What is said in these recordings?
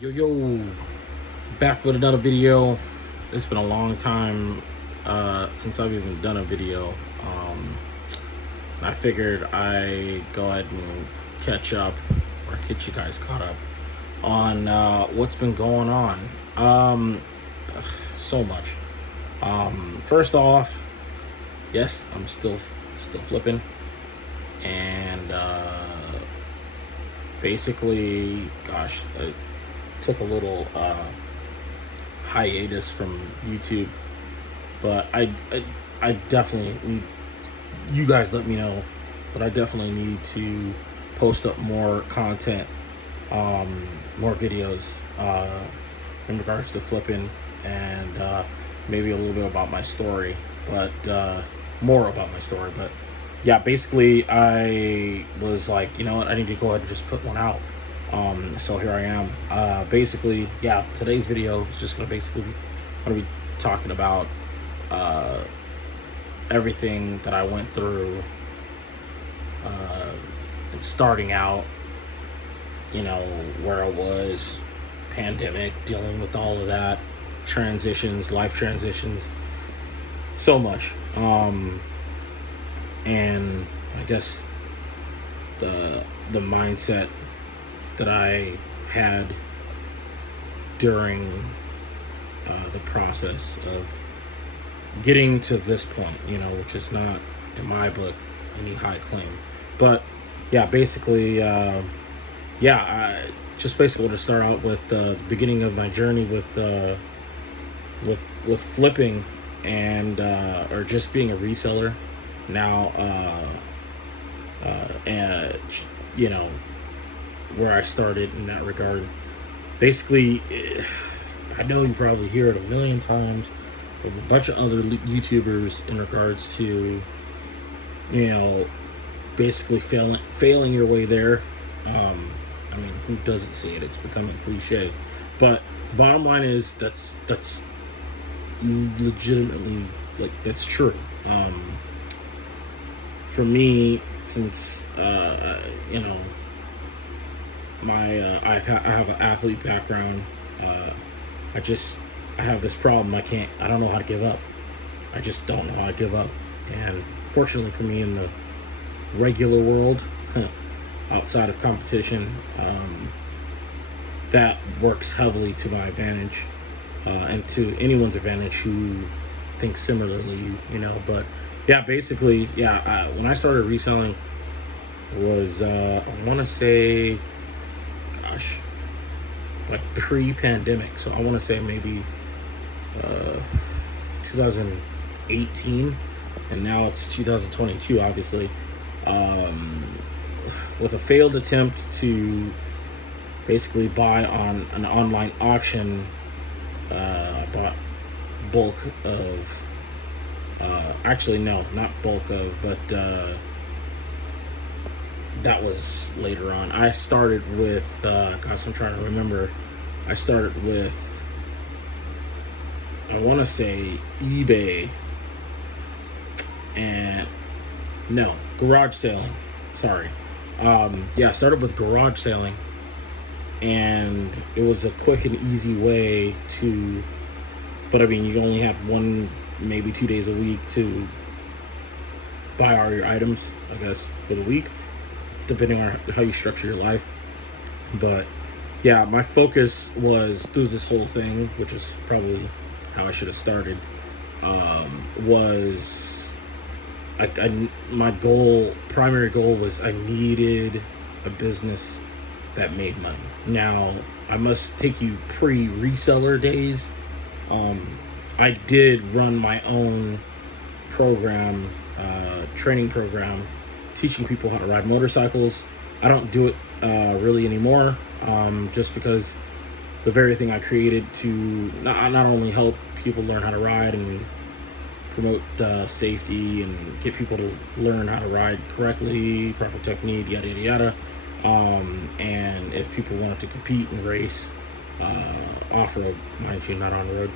Yo, back with another video. It's been a long time since I've even done a video. I figured I go ahead and catch up or get you guys caught up on what's been going on. So much. First off, yes, I'm still flipping, and basically, gosh, I took a little hiatus from YouTube, but I definitely need you guys let me know, but I definitely need to post up more content, more videos in regards to flipping, and maybe a little bit about my story, but more about my story. But yeah, basically, I was like, you know what, I need to go ahead and just put one out. So here I am. Basically, yeah, today's video is just gonna be talking about everything that I went through and starting out, you know, where I was, pandemic, dealing with all of that, transitions, life transitions, so much. And I guess the mindset that I had during the process of getting to this point, you know, which is not, in my book, any high claim. But yeah, basically, I just basically to start out with the beginning of my journey with flipping and or just being a reseller now, and you know where I started in that regard. Basically, I know you probably hear it a million times from a bunch of other YouTubers in regards to, you know, basically failing your way there. I mean, who doesn't say it? It's becoming cliche. But the bottom line is that's legitimately, like, that's true. For me, since you know, I have an athlete background. I have this problem. I don't know how to give up. I just don't know how to give up. And fortunately for me, in the regular world, outside of competition, that works heavily to my advantage, and to anyone's advantage who thinks similarly, you know. But yeah, basically, yeah, when I started reselling was, I want to say, gosh, like pre-pandemic. So I want to say maybe 2018, and now it's 2022, obviously, with a failed attempt to basically buy on an online auction. I bought bulk of, actually no, not bulk of, but that was later on. I started with, gosh, I'm trying to remember. I started with, I want to say eBay, and no, garage selling. Sorry. Yeah, I started with garage selling, and it was a quick and easy way to, but I mean, you only had one, maybe 2 days a week to buy all your items, I guess, for the week, depending on how you structure your life. But yeah, my focus was through this whole thing, which is probably how I should have started, was my primary goal was I needed a business that made money. Now, I must take you pre-reseller days. I did run my own program, training program, teaching people how to ride motorcycles. I don't do it really anymore, just because the very thing I created to not only help people learn how to ride and promote safety and get people to learn how to ride correctly, proper technique, yada yada yada. And if people wanted to compete and race off-road, mind you, not on road,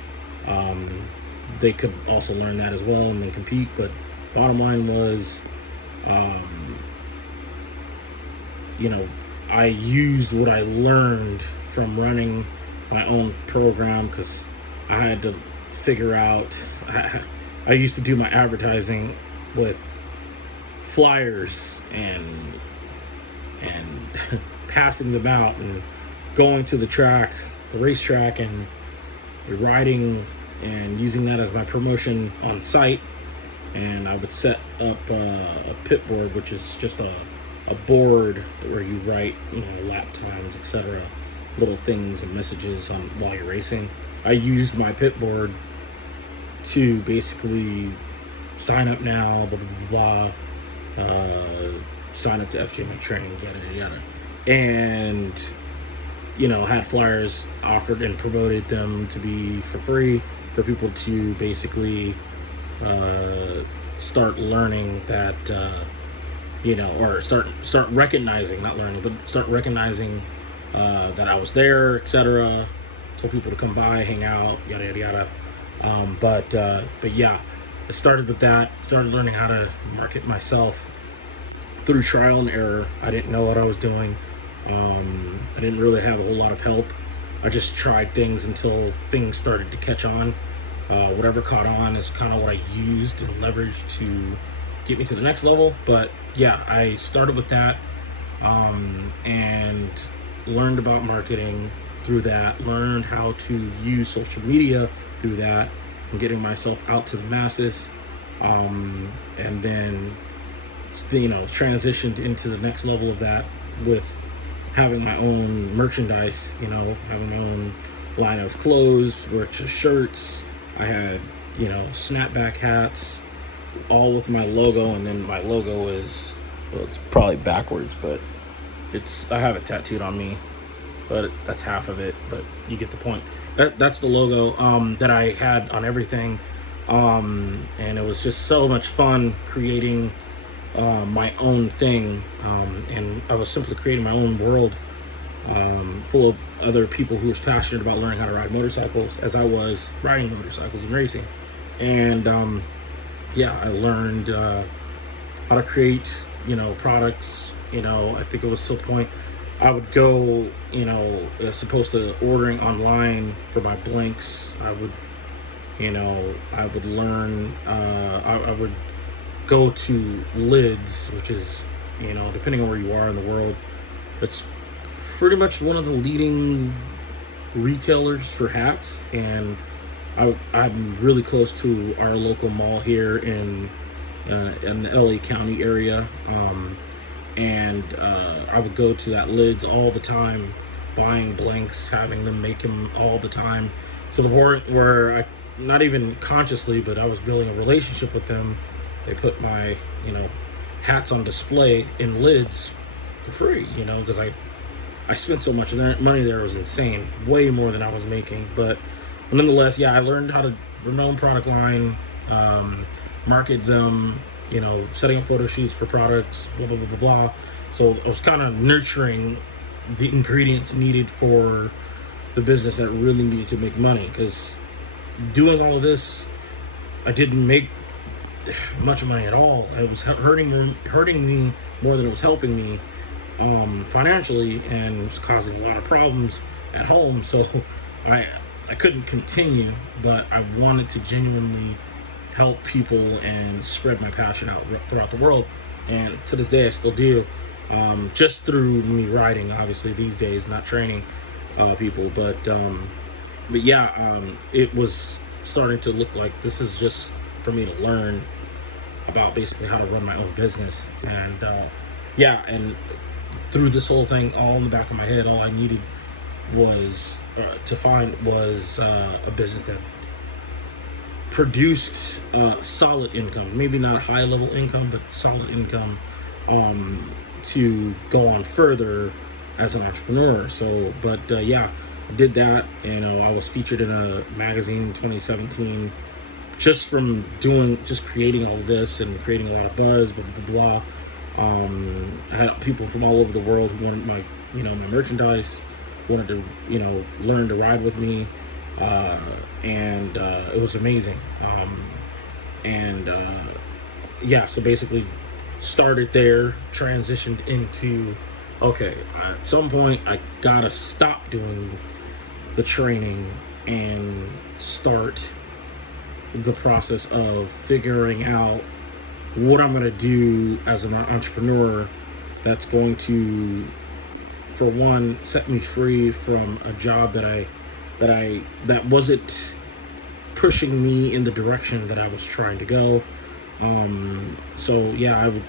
they could also learn that as well and then compete. But bottom line was, you know, I used what I learned from running my own program because I had to figure out. I used to do my advertising with flyers and passing them out and going to the track, the racetrack, and riding and using that as my promotion on site. And I would set up a pit board, which is just a board where you write, lap times, etc., little things and messages on while you're racing. I used my pit board to basically sign up now, blah blah blah, sign up to FGMA training, yada yada, and had flyers offered and promoted them to be for free for people to basically start learning that or start recognizing, not learning, but start recognizing that I was there, etc. Told people to come by, hang out, yada yada yada. But yeah, I started with that. Started learning how to market myself through trial and error. I didn't know what I was doing. I didn't really have a whole lot of help. I just tried things until things started to catch on. Whatever caught on is kind of what I used and leveraged to get me to the next level. But yeah, I started with that and learned about marketing through that, learned how to use social media through that and getting myself out to the masses, and then transitioned into the next level of that with having my own merchandise, having my own line of clothes, which is shirts. I had, snapback hats, all with my logo, and then my logo is, it's probably backwards, but I have it tattooed on me, but that's half of it, but you get the point. That's the logo that I had on everything, and it was just so much fun creating my own thing, and I was simply creating my own world full of other people who was passionate about learning how to ride motorcycles as I was riding motorcycles and racing. And I learned how to create products. I think it was to a point I would go as opposed to ordering online for my blanks. I would learn, I would go to Lids, which is, depending on where you are in the world, it's pretty much one of the leading retailers for hats. And I'm really close to our local mall here in the LA County area. And I would go to that Lids all the time, buying blanks, having them make them all the time, to the point where I, not even consciously, but I was building a relationship with them. They put my, hats on display in Lids for free, because I spent so much money there. It was insane, way more than I was making. But nonetheless, yeah, I learned how to run my own product line, market them, setting up photo shoots for products, blah, blah, blah, blah, blah. So I was kind of nurturing the ingredients needed for the business that really needed to make money. Because doing all of this, I didn't make much money at all. It was hurting me more than it was helping me financially, and it was causing a lot of problems at home. So I couldn't continue, but I wanted to genuinely help people and spread my passion out throughout the world. And to this day I still do, just through me riding, obviously, these days, not training people. But yeah, it was starting to look like this is just for me to learn about basically how to run my own business. And and through this whole thing, all in the back of my head, all I needed was to find was a business that produced solid income, maybe not high level income, but solid income, to go on further as an entrepreneur. So, but I did that. I was featured in a magazine in 2017 just from creating all this and creating a lot of buzz, blah, blah, blah, blah. I had people from all over the world who wanted my merchandise, wanted to, learn to ride with me. And it was amazing. So basically started there, transitioned into, okay, at some point I gotta stop doing the training and start the process of figuring out what I'm going to do as an entrepreneur that's going to, for one, set me free from a job that wasn't pushing me in the direction that I was trying to go. So yeah, I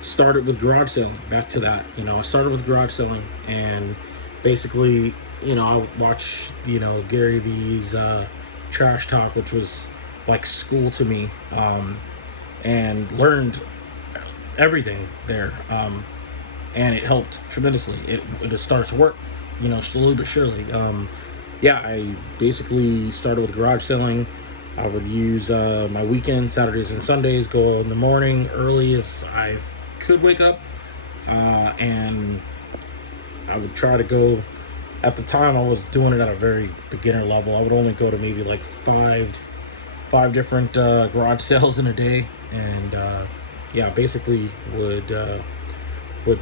started with garage selling. Back to that, I started with garage selling, and basically, I watched, Gary Vee's Trash Talk, which was like school to me, and learned everything there, and it helped tremendously. It started to work, slowly but surely. Yeah, I basically started with garage selling. I would use my weekends, Saturdays and Sundays, go in the morning early as I could wake up, and I would try to go. At the time, I was doing it at a very beginner level. I would only go to maybe like five different garage sales in a day, and yeah, basically would go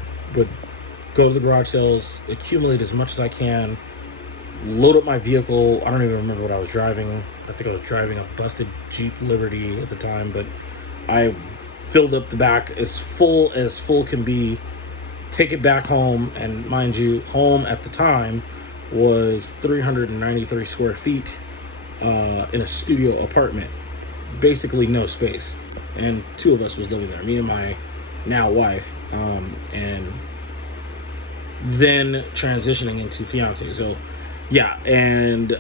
to the garage sales, accumulate as much as I can, load up my vehicle. I don't even remember what I was driving. I think I was driving a busted Jeep Liberty at the time, but I filled up the back as full can be, take it back home, and mind you, home at the time was 393 square feet in a studio apartment, basically no space, and two of us was living there, me and my now wife, and then transitioning into fiance. So yeah, and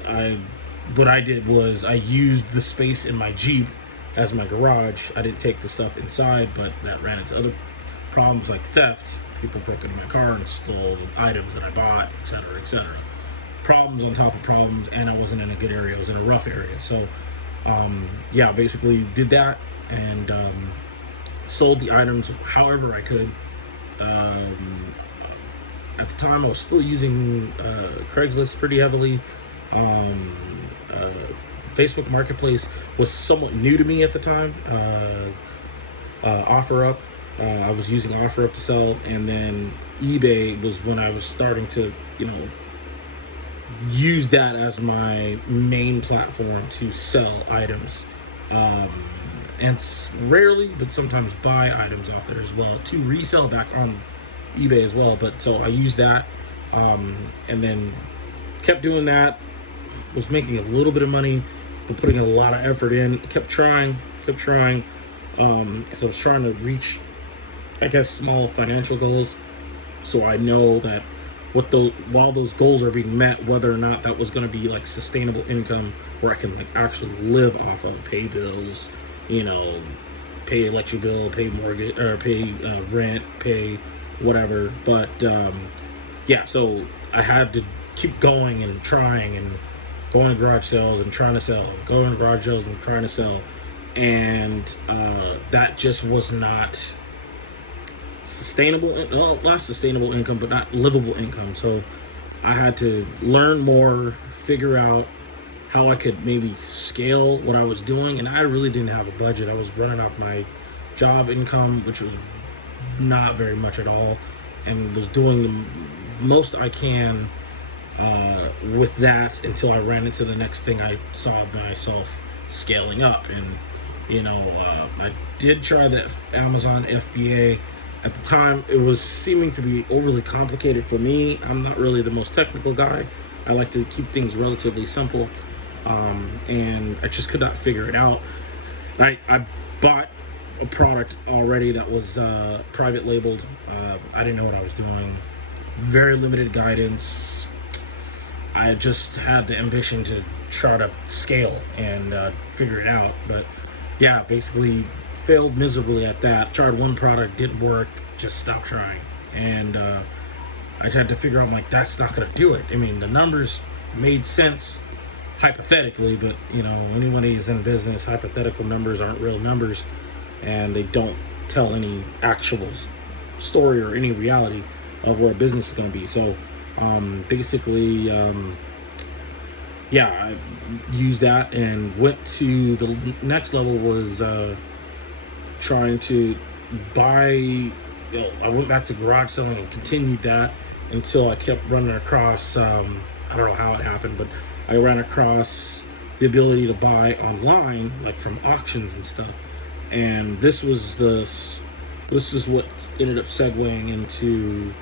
what I did was I used the space in my Jeep as my garage. I didn't take the stuff inside, but that ran into other problems like theft. People broke into my car and stole items that I bought, etc., etc. Problems on top of problems, and I wasn't in a good area. I was in a rough area. So, yeah, basically did that and sold the items however I could. At the time, I was still using Craigslist pretty heavily. Facebook Marketplace was somewhat new to me at the time. OfferUp. I was using OfferUp to sell, and then eBay was when I was starting to, use that as my main platform to sell items, and rarely, but sometimes buy items off there as well to resell back on eBay as well. But so I used that, and then kept doing that. Was making a little bit of money, but putting a lot of effort in. Kept trying, because I was trying to reach, I guess, small financial goals. So I know that while those goals are being met, whether or not that was going to be like sustainable income where I can like actually live off of, pay bills, pay electric bill, pay mortgage, or pay rent, pay whatever. But yeah, so I had to keep going and trying and going to garage sales and trying to sell, going to garage sales and trying to sell, and that just was not sustainable. Well, not sustainable income, but not livable income. So I had to learn more, figure out how I could maybe scale what I was doing, and I really didn't have a budget. I was running off my job income, which was not very much at all, and was doing the most I can with that until I ran into the next thing. I saw myself scaling up, and I did try the Amazon FBA. At the time, it was seeming to be overly complicated for me. I'm not really the most technical guy. I like to keep things relatively simple, and I just could not figure it out. And I bought a product already that was private labeled. I didn't know what I was doing. Very limited guidance. I just had the ambition to try to scale and figure it out. But yeah, basically failed miserably at that. Tried one product, didn't work, just stopped trying. And I had to figure out, like, that's not going to do it. I mean, the numbers made sense hypothetically, but, anyone who's in business, hypothetical numbers aren't real numbers, and they don't tell any actual story or any reality of where a business is going to be. So basically, yeah, I used that and went to the next level was trying to buy. I went back to garage selling and continued that until I kept running across I don't know how it happened, but I ran across the ability to buy online, like from auctions and stuff. And this is what ended up segueing into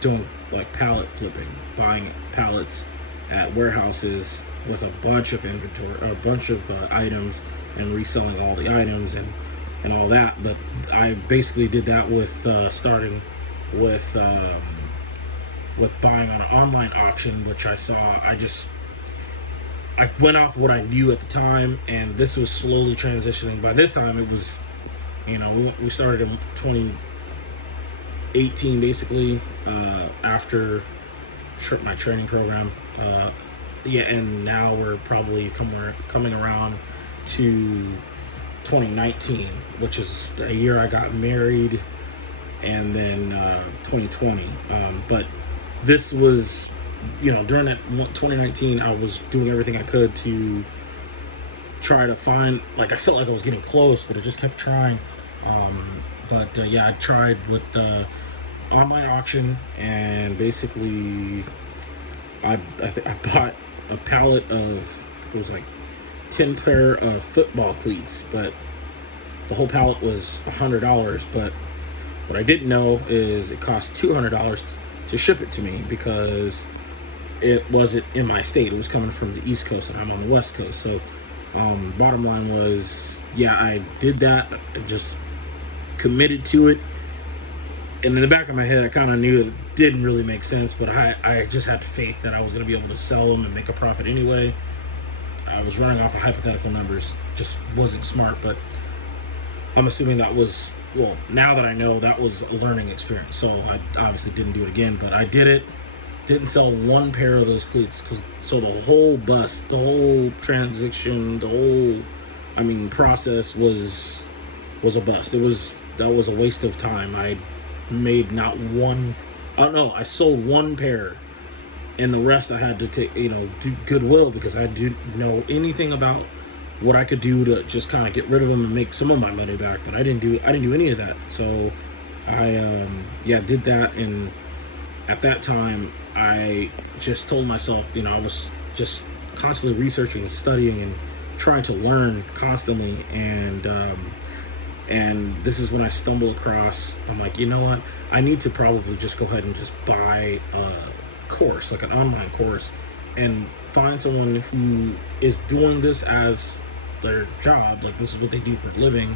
doing like pallet flipping, buying pallets at warehouses with a bunch of inventory, a bunch of items, and reselling all the items and all that. But I basically did that with starting with buying on an online auction, which I saw. I went off what I knew at the time, and this was slowly transitioning. By this time, it was, we started in 2018, basically, after my training program. And now we're probably coming around to 2019, which is a year I got married, and then 2020. But this was, during that 2019, I was doing everything I could to try to find, like, I felt like I was getting close, but I just kept trying. I tried with the online auction, and basically I bought a pallet of, it was like 10 pair of football cleats, but the whole pallet was $100. But what I didn't know is it cost $200 to ship it to me, because it wasn't in my state. It was coming from the East Coast, and I'm on the West Coast. So bottom line was, I did that. I just committed to it. And in the back of my head, I kind of knew it didn't really make sense, but I just had faith that I was going to be able to sell them and make a profit anyway. I was running off of hypothetical numbers. Just wasn't smart, but I'm assuming that was, well, now that I know, that was a learning experience. So I obviously didn't do it again, but I did it. Didn't sell one pair of those cleats, so the whole bust, the whole transition, process was a bust. That was a waste of time. I made not one. I don't know. I sold one pair, and the rest I had to take, do goodwill, because I didn't know anything about what I could do to just kind of get rid of them and make some of my money back. But I didn't do any of that. So I did that, and at that time I just told myself, I was just constantly researching and studying and trying to learn constantly, and this is when I stumble across, I'm like, you know what, I need to probably just go ahead and just buy a course, like an online course, and find someone who is doing this as their job, like this is what they do for a living,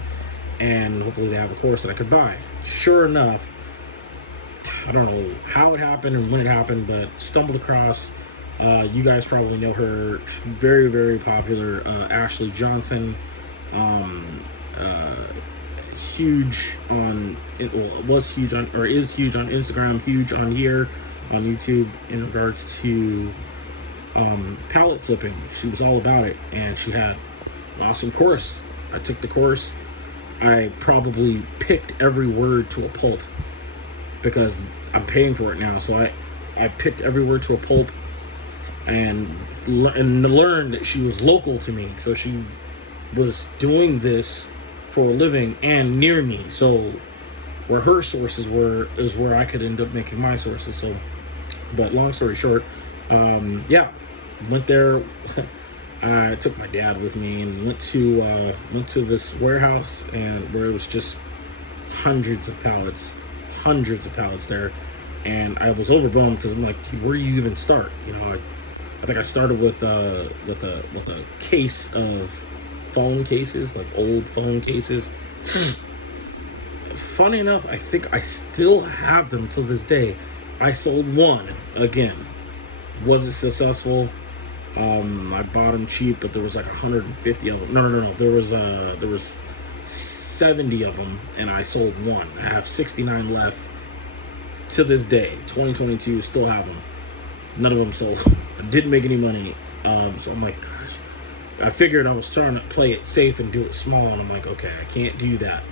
and hopefully they have a course that I could buy. Sure enough, I don't know how it happened and when it happened, but stumbled across, you guys probably know her, very, very popular, Ashley Johnson, huge on, was huge on, or is huge on Instagram, huge on here, on YouTube, in regards to pallet flipping. She was all about it, and she had an awesome course. I took the course. I probably picked every word to a pulp, because I'm paying for it now. So I picked every word to a pulp, and learned that she was local to me. So she was doing this for a living and near me. So where her sources were is where I could end up making my sources. So, but long story short, went there. I took my dad with me and went to this warehouse, and where it was just hundreds of pallets there, and I was overwhelmed, because I'm like, where do you even start? I think I started with a case of phone cases, like old phone cases. Funny enough, I think I still have them till this day. I sold one again, wasn't successful. I bought them cheap, but there was like 150 of them. No. There was 70 of them, and I sold one. I have 69 left to this day. 2022, still have them. None of them sold. I didn't make any money. So I'm like, gosh. I figured I was trying to play it safe and do it small, and I'm like, okay, I can't do that,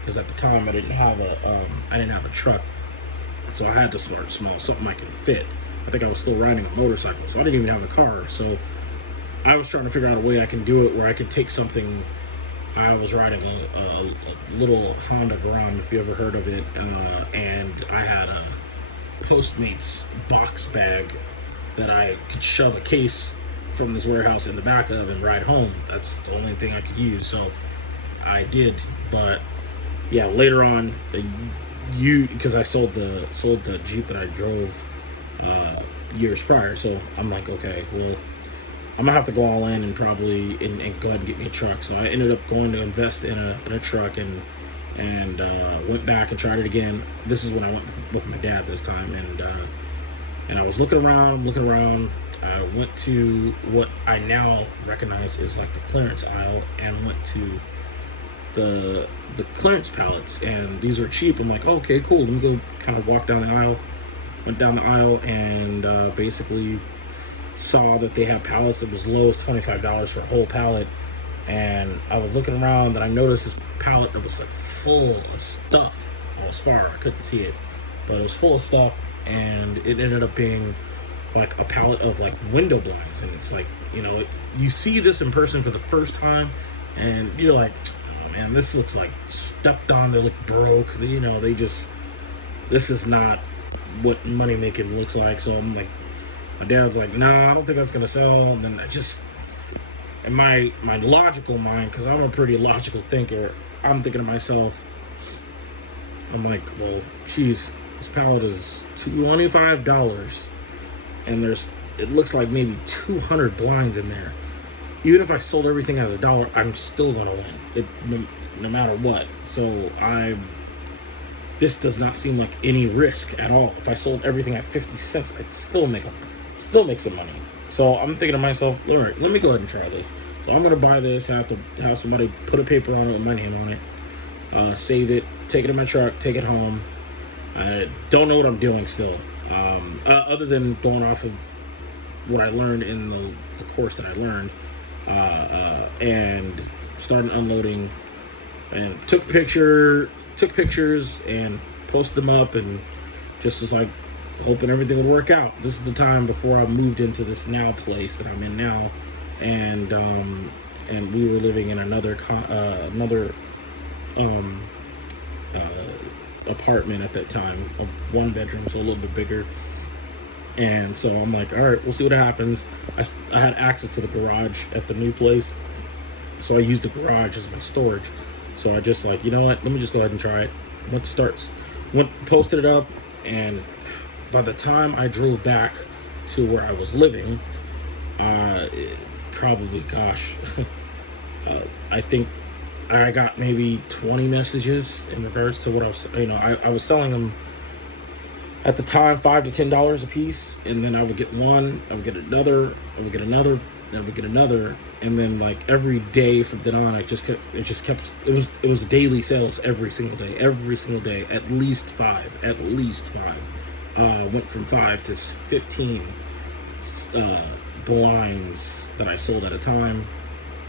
because at the time I didn't have a truck, so I had to start small, something I can fit. I think I was still riding a motorcycle, so I didn't even have a car. So I was trying to figure out a way I can do it where I could take something. I was riding a little Honda Grom, if you ever heard of it, and I had a Postmates box bag that I could shove a case from this warehouse in the back of and ride home. That's the only thing I could use. So I did. But yeah, later on, because I sold the Jeep that I drove years prior. So I'm like, okay, well, I'm gonna have to go all in and probably and go ahead and get me a truck. So I ended up going to invest in a truck and went back and tried it again. This is when I went with my dad this time, and I was looking around. I went to what I now recognize is like the clearance aisle, and went to the clearance pallets, and these are cheap. I'm like, oh, okay, cool. Let me go kind of walk down the aisle. Went down the aisle and basically saw that they had pallets that was as low as $25 for a whole pallet. And I was looking around and I noticed this pallet that was like full of stuff. I was far, I couldn't see it, but it was full of stuff, and it ended up being like a pallet of like window blinds. And it's like, you see this in person for the first time and you're like, oh man, this looks like stepped on, they look broke, this is not what money making looks like. So I'm like, my dad's like, nah, I don't think that's gonna sell. And then I just, in my logical mind, because I'm a pretty logical thinker, I'm thinking to myself, I'm like, well, geez, this pallet is $25, and it looks like maybe 200 blinds in there. Even if I sold everything at $1, I'm still gonna win, no matter what. So this does not seem like any risk at all. If I sold everything at 50 cents, I'd still make some money. So I'm thinking to myself, all right, let me go ahead and try this. So I'm gonna buy this, have to have somebody put a paper on it with my name on it, save it, take it in my truck, take it home. I don't know what I'm doing still, other than going off of what I learned in the course that I learned, and started unloading, and took pictures and posted them up, and just was like hoping everything would work out. This is the time before I moved into this now place that I'm in now, and we were living in another apartment at that time, a 1-bedroom, so a little bit bigger. And so I'm like, all right, we'll see what happens. I had access to the garage at the new place, so I used the garage as my storage. So I just like, you know what, let me just go ahead and try it. Posted it up, and by the time I drove back to where I was living, it's probably, I think I got maybe 20 messages in regards to what I was, I was selling them at the time $5 to $10 a piece, and then I would get one, I would get another, I would get another, and I would get another, and then like every day from then on, it was daily sales every single day, at least five. Went from 5 to 15 blinds that I sold at a time,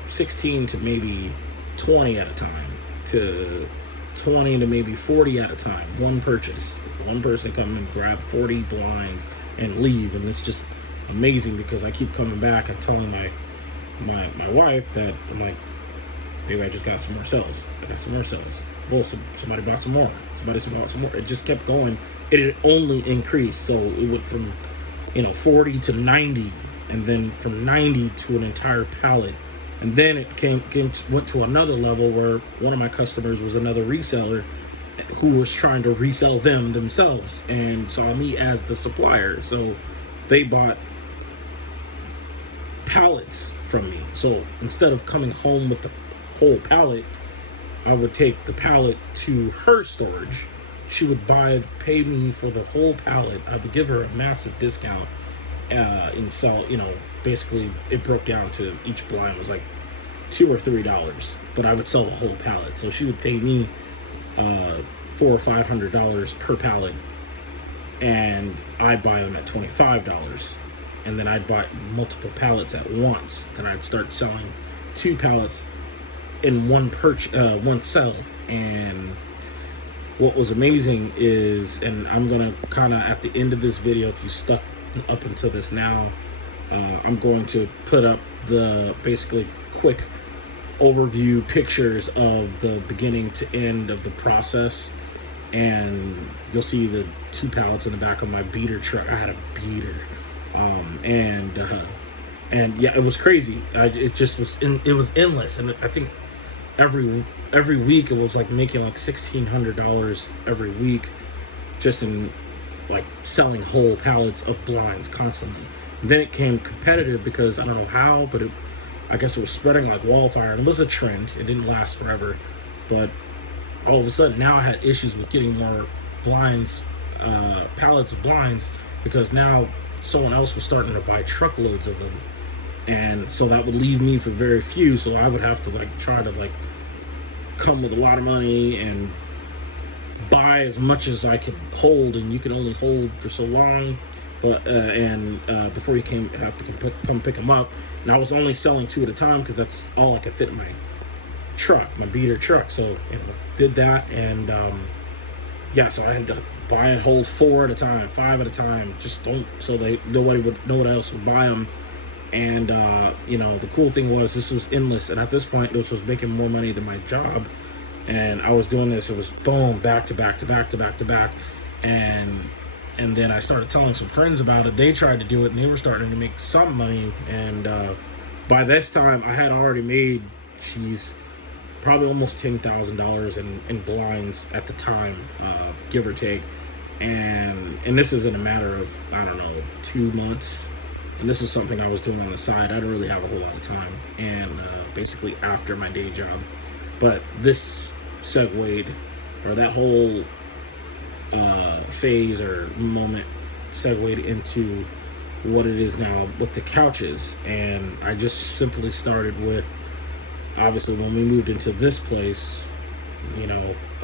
16 to maybe 20 at a time, to 20 to maybe 40 at a time. One purchase, one person come and grab 40 blinds and leave, and it's just amazing because I keep coming back and telling my wife that I'm like, maybe I just got some more sales. I got some more sales. Well, somebody bought some more. Somebody bought some more. It just kept going. It had only increased. So it went from 40 to 90, and then from 90 to an entire pallet. And then it went to another level where one of my customers was another reseller who was trying to resell themselves and saw me as the supplier. So they bought pallets from me. So instead of coming home with the whole pallet, I would take the pallet to her storage. She would pay me for the whole pallet. I would give her a massive discount and sell, basically it broke down to each blind was like $2 or $3, but I would sell the whole pallet. So she would pay me $400 or $500 per pallet, and I'd buy them at $25. And then I'd buy multiple pallets at once. Then I'd start selling 2 pallets in one sell. And what was amazing is, and I'm gonna kind of at the end of this video, if you stuck up until this now, I'm going to put up the basically quick overview pictures of the beginning to end of the process, and you'll see the 2 pallets in the back of my beater truck. I had a beater. And yeah, it was crazy. It just was it was endless, and I think every week it was like making like $1,600 every week, just in like selling whole pallets of blinds constantly. And then it came competitive because I don't know how, but I guess it was spreading like wildfire, and it was a trend. It didn't last forever, but all of a sudden now I had issues with getting more blinds, pallets of blinds, because now someone else was starting to buy truckloads of them, and so that would leave me for very few. So I would have to like try to like come with a lot of money and buy as much as I could hold, and you could only hold for so long. But before you have to come pick them up, and I was only selling 2 at a time because that's all I could fit in my truck, my beater truck. So did that, and so I had to buy and hold 4 at a time, 5 at a time. Just don't, so nobody else would buy them. And the cool thing was this was endless, and at this point this was making more money than my job, and I was doing this. It was boom, back to back to back to back to back, and then I started telling some friends about it. They tried to do it, and they were starting to make some money. And by this time, I had already made, probably almost $10,000 in blinds at the time, give or take. And this is in a matter of, I don't know, 2 months. And this is something I was doing on the side. I didn't really have a whole lot of time, and basically after my day job. But this segued, or that whole phase or moment segued into what it is now with the couches. And I just simply started with, obviously when we moved into this place,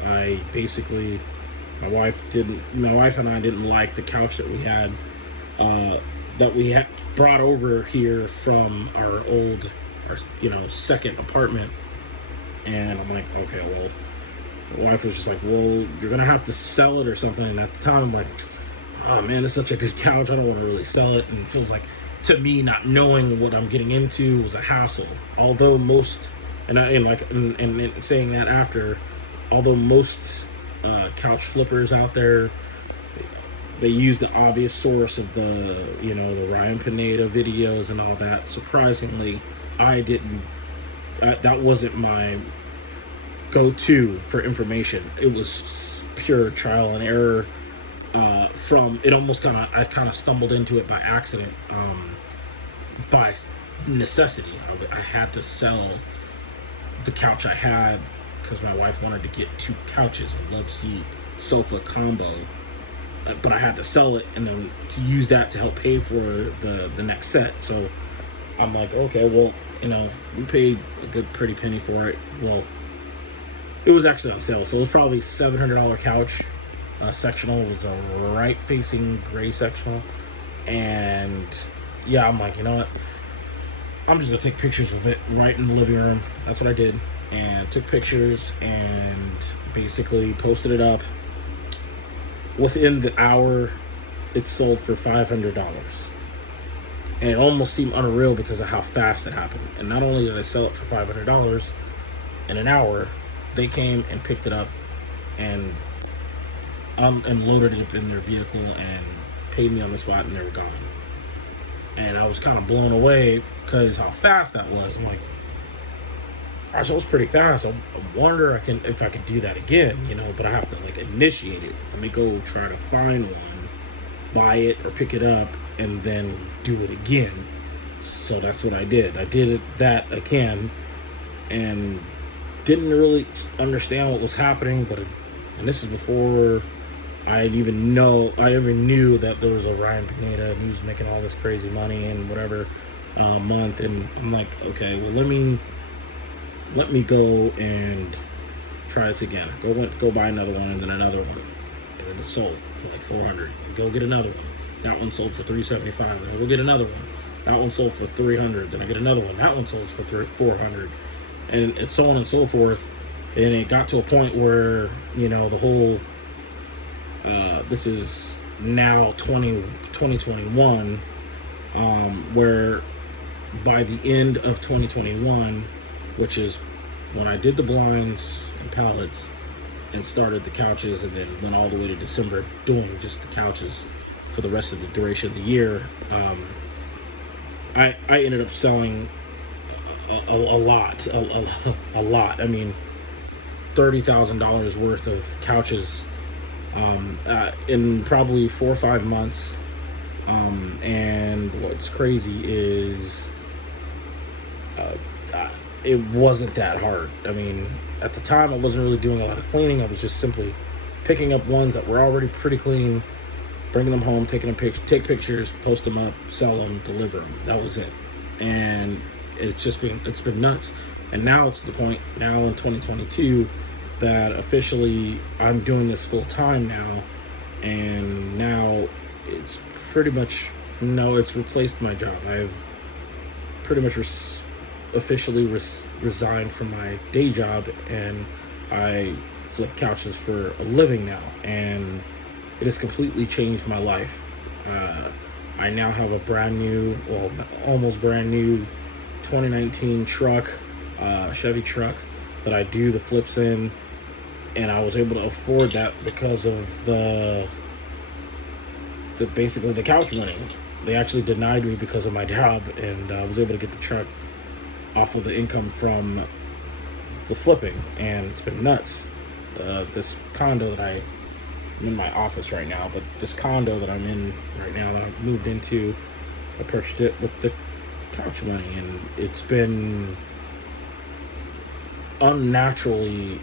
I basically, my wife and I didn't like the couch that we had brought over here from our second apartment. And I'm like, okay, well, my wife was just like, well, you're gonna have to sell it or something. And at the time I'm like, oh man, it's such a good couch, I don't want to really sell it. And it feels like, to me, not knowing what I'm getting into was a hassle. Although most, and saying that after, although most couch flippers out there, they use the obvious source of the Ryan Pineda videos and all that. Surprisingly, I didn't. That wasn't my go-to for information. It was pure trial and error. I kind of stumbled into it by accident, by necessity. I had to sell the couch I had because my wife wanted to get 2 couches, a love seat sofa combo. But I had to sell it, and then to use that to help pay for the next set. So I'm like, okay, well, we paid a good pretty penny for it. Well, it was actually on sale, so it was probably $700 couch. Sectional. It was a right-facing gray sectional. And yeah, I'm like, you know what? I'm just gonna take pictures of it right in the living room. That's what I did, and took pictures and basically posted it up. Within the hour, it sold for $500. And it almost seemed unreal because of how fast it happened. And not only did I sell it for $500 in an hour, they came and picked it up and loaded it in their vehicle and paid me on the spot, and they were gone. And I was kind of blown away because how fast that was. I'm like, gosh, that was pretty fast. I wonder if I could do that again, but I have to initiate it. Let me go try to find one, buy it or pick it up, and then do it again. So that's what I did. I did that again, and didn't really understand what was happening. And this is before I even knew that there was a Ryan Pineda and he was making all this crazy money in whatever month. And I'm like, okay, well let me go and try this again. Go buy another one, and then another one, and then it sold for $400. Go get another one. That one sold for $375. Then I go get another one. That one sold for $300. Then I get another one. That one sold for $400, and it's so on and so forth. And it got to a point where the whole this is now 2021, where by the end of 2021, which is when I did the blinds and pallets and started the couches, and then went all the way to December doing just the couches for the rest of the duration of the year. I ended up selling a lot, a lot. I mean, $30,000 worth of couches in probably 4 or 5 months. And what's crazy is it wasn't that hard. I mean, at the time, I wasn't really doing a lot of cleaning. I was just simply picking up ones that were already pretty clean, bringing them home, take pictures, post them up, sell them, deliver them. That was it. And it's been nuts. And now it's the point now in 2022 that officially I'm doing this full time now, and now it's pretty much it's replaced my job. I've pretty much officially resigned from my day job, and I flip couches for a living now, and it has completely changed my life. I now have a almost brand new 2019 truck, Chevy truck, that I do the flips in, and I was able to afford that because of basically the couch money. They actually denied me because of my job, and I was able to get the truck off of the income from the flipping, and it's been nuts. This condo that I'm in my office right now, but this condo that I'm in right now that I moved into, I purchased it with the couch money, and it's been unnaturally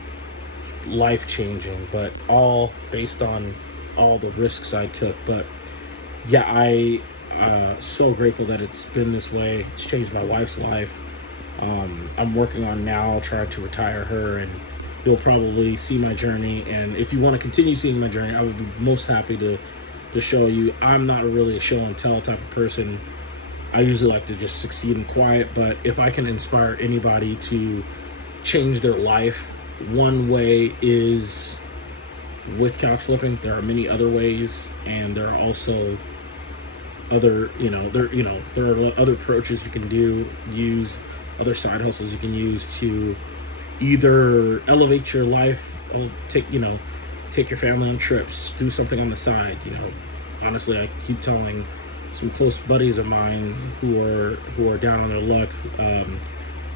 life-changing, but all based on all the risks I took. But yeah, I so grateful that it's been this way. It's changed my wife's life. I'm working on now trying to retire her, and you'll probably see my journey. And if you want to continue seeing my journey, I would be most happy to show you. I'm not really a show and tell type of person. I usually like to just succeed in quiet, but if I can inspire anybody to change their life, one way is with couch flipping. There are many other ways, and there are also other, there are other approaches you can use other side hustles you can use to either elevate your life, or take your family on trips, do something on the side. Honestly, I keep telling some close buddies of mine who are down on their luck,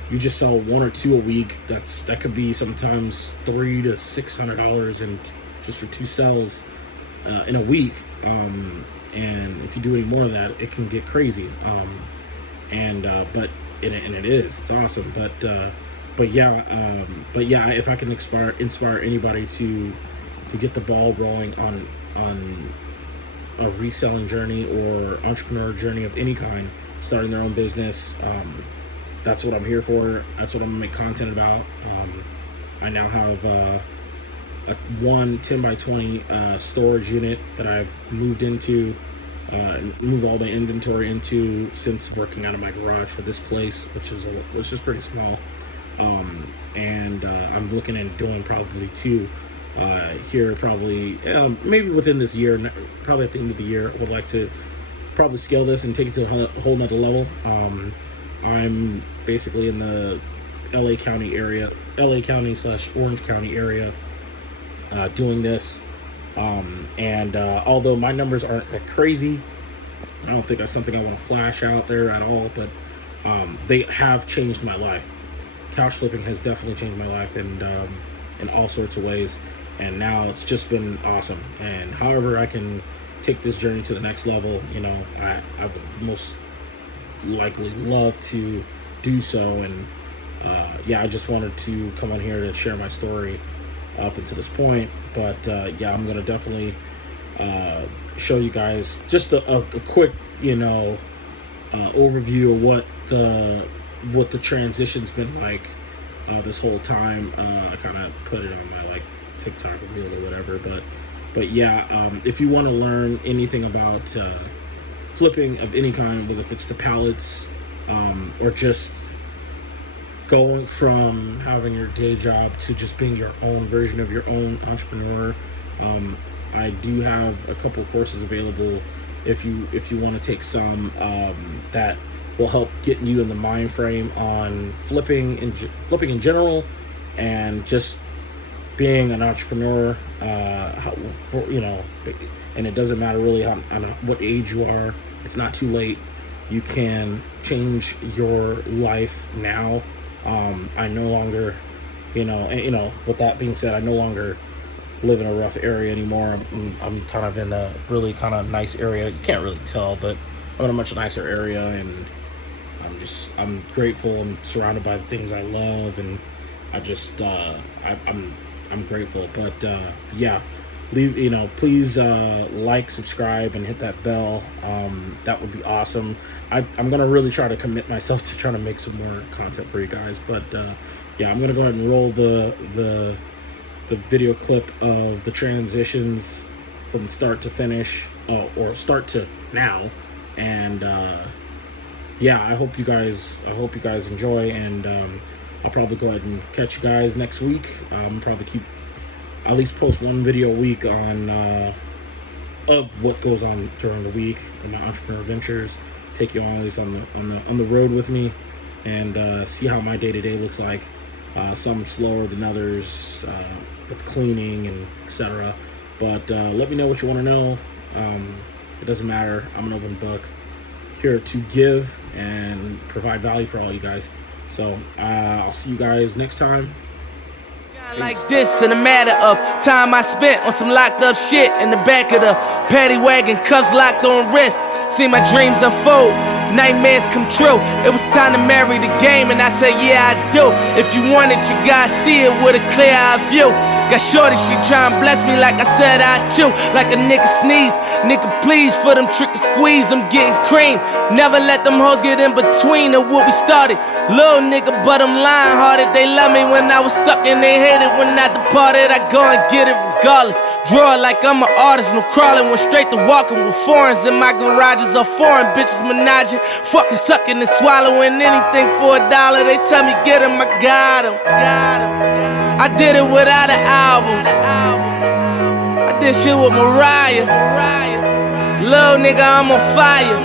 you just sell one or two a week. That could be sometimes $300 to $600 and just for two sells in a week. And if you do any more of that, it can get crazy. But it's awesome. But yeah, if I can inspire anybody to get the ball rolling on a reselling journey or entrepreneur journey of any kind, starting their own business, that's what I'm here for. That's what I'm gonna make content about. I now have a 10 by 20 storage unit that I've moved into, moved all my inventory into since working out of my garage for this place, which is pretty small. And I'm looking at doing probably two here, probably maybe within this year, probably at the end of the year. I would like to probably scale this and take it to a whole nother level. I'm basically in the LA County / Orange County area doing this. And although my numbers aren't that crazy, I don't think that's something I want to flash out there at all, but they have changed my life. Couch flipping has definitely changed my life in all sorts of ways, and now it's just been awesome. And however I can take this journey to the next level, I would most likely love to do so. And I just wanted to come on here to share my story up until this point. But I'm gonna definitely show you guys just a quick overview of what the transition's been like this whole time. I kind of put it on my TikTok reel or whatever, but if you want to learn anything about flipping of any kind, whether if it's the pallets or just going from having your day job to just being your own version of your own entrepreneur, I do have a couple courses available if you want to take some that will help get you in the mind frame on flipping in general, and just being an entrepreneur, and it doesn't matter really on what age you are. It's not too late. You can change your life now. I no longer, with that being said, I no longer live in a rough area anymore. I'm kind of in a really kind of nice area. You can't really tell, but I'm in a much nicer area, and I'm grateful. I'm surrounded by the things I love, and I'm grateful. But yeah, please like, subscribe, and hit that bell. That would be awesome. I'm gonna really try to commit myself to trying to make some more content for you guys. But yeah, I'm gonna go ahead and roll the video clip of the transitions from start to finish, or start to now, and yeah, I hope you guys enjoy, and I'll probably go ahead and catch you guys next week. Probably at least post one video a week on of what goes on during the week in my entrepreneur ventures. Take you always on the road with me, and see how my day-to-day looks like. Some slower than others, with cleaning and etc. But let me know what you want to know. It doesn't matter. I'm an open book, here to give and provide value for all you guys. So I'll see you guys next time. Like this, in a matter of time I spent on some locked up shit in the back of the paddy wagon, cuffs locked on wrist. See my dreams unfold, nightmares come true. It was time to marry the game, and I said, yeah, I do. If you want it, you gotta see it with a clear eye view. Got shorty, she tryin' bless me like I said I chew. Like a nigga sneeze, nigga please for them trick and squeeze. I'm getting cream, never let them hoes get in between of what we started. Little nigga, but I'm lying hearted. They love me when I was stuck and they hated when I departed. I go and get it regardless. Draw it like I'm an artist, no crawling. Went straight to walking with foreigns in my garages. Are foreign bitches menaging, fucking sucking and swallowing anything for $1. They tell me get him, I got him. I did it without an album. I did shit with Mariah. Little nigga, I'm on fire.